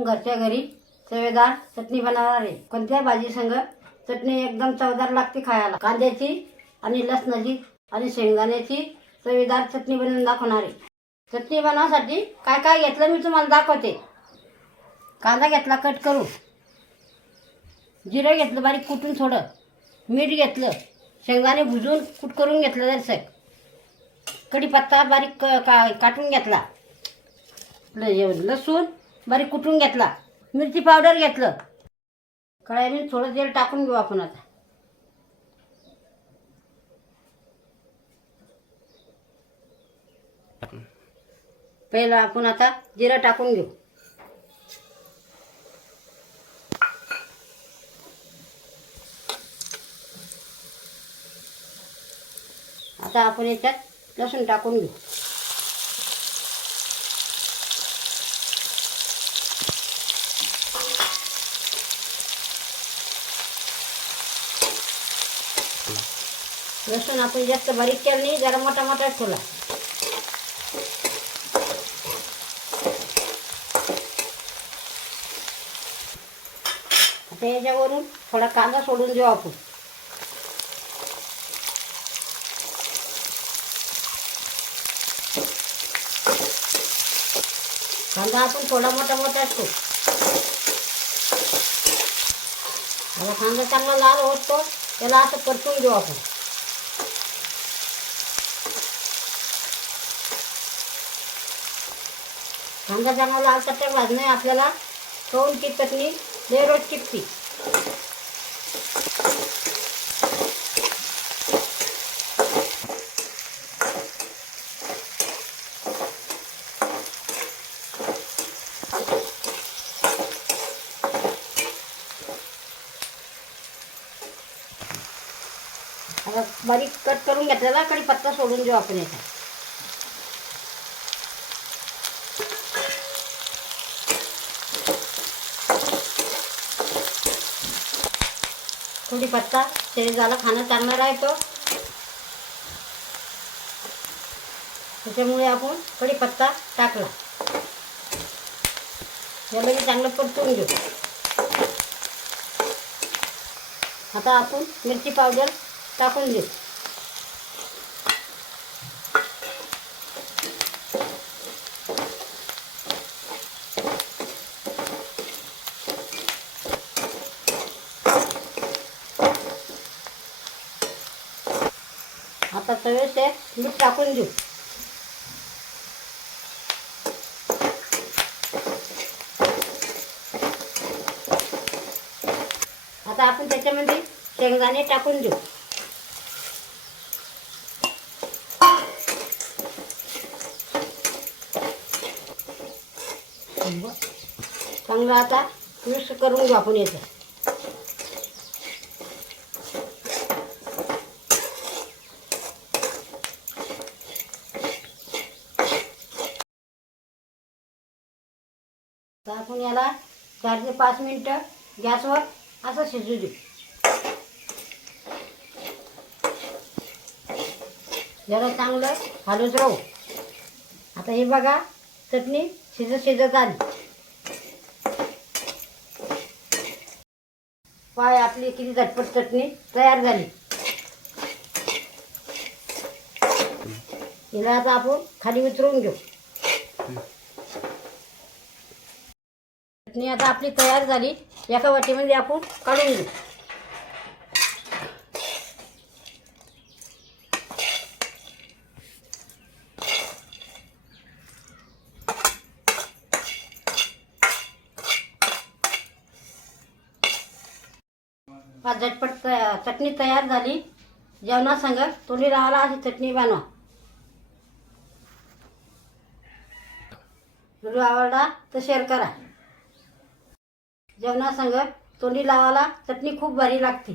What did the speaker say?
आपण घरच्या घरी चवेदार चटणी बनवणार आहे। कोणत्या भाजी संग चटणी एकदम चवदार लागते खायला। कांद्याची आणि लसणाची आणि शेंगदाण्याची चवेदार चटणी बनवून दाखवणार आहे। चटणी बनवण्यासाठी काय काय घेतलं मी तुम्हाला दाखवते। कांदा घेतला कट करून, जिरं घेतलं बारीक कुटून थोडं, मीठ घेतलं, शेंगदाणे भुजून कूट करून घेतलं जरासं, कढीपत्ता बारीक काटून घेतला, लसूण बारीक कुटून घेतला, मिरची पावडर घेतलं। कढईमध्ये थोडं तेल टाकून घेऊ आपण आता। पहिला आपण आता जिरं टाकून घेऊ। आता आपण याच्यात लसूण टाकून घेऊ। लसूण आपण जास्त बारीक केलं नाही, जरा मोठा मोठा ठेवला। आता याच्यावरून थोडा कांदा सोडून देऊ आपण। कांदा आपण थोडा मोठा मोठा ठेवू। आता कांदा चांगला लाल होतो त्याला असं परतून घेऊ आपण। कांदा चांगला लाल कट्टर भाजणे आपल्याला कौन की चटणी लय रोज टिकती। आता बारीक कट करून घेतलेला कढीपत्ता सोडून देऊ आपण याच्यात। कढीपत्ता शरीराला खाणं चांगलं राहतं, त्याच्यामुळे आपण कढीपत्ता टाकला। याला मी चांगलं परतून घेऊ। आता आपण मिरची पावडर टाकून घेऊ। आता चवीनुसार मीठ टाकून देऊ। आता आपण त्याच्यामध्ये शेंगदाणे टाकून देऊ। चांगलं आता मिक्स करून घेऊ आपण याचं। तर आपण याला 4 ते 5 मिनिटं गॅसवर असं शिजू देऊ। जरा चांगलं हलवत राहू। आता हे बघा चटणी शिजत आली। पाय आपली किती झटपट चटणी तयार झाली। हिला आता आपण खाली उतरवून घेऊ। चटणी आता आपली तयार झाली। एका वाटीमध्ये आपण काढून घेऊ। झटपट चटणी तयार झाली। जेवणासंग तोंडी लावायला अशी चटणी बनवा। व्हिडिओ आवडला तर शेअर करा। जेवणासंग तोंडी लावायला चटणी खूप भारी लागते।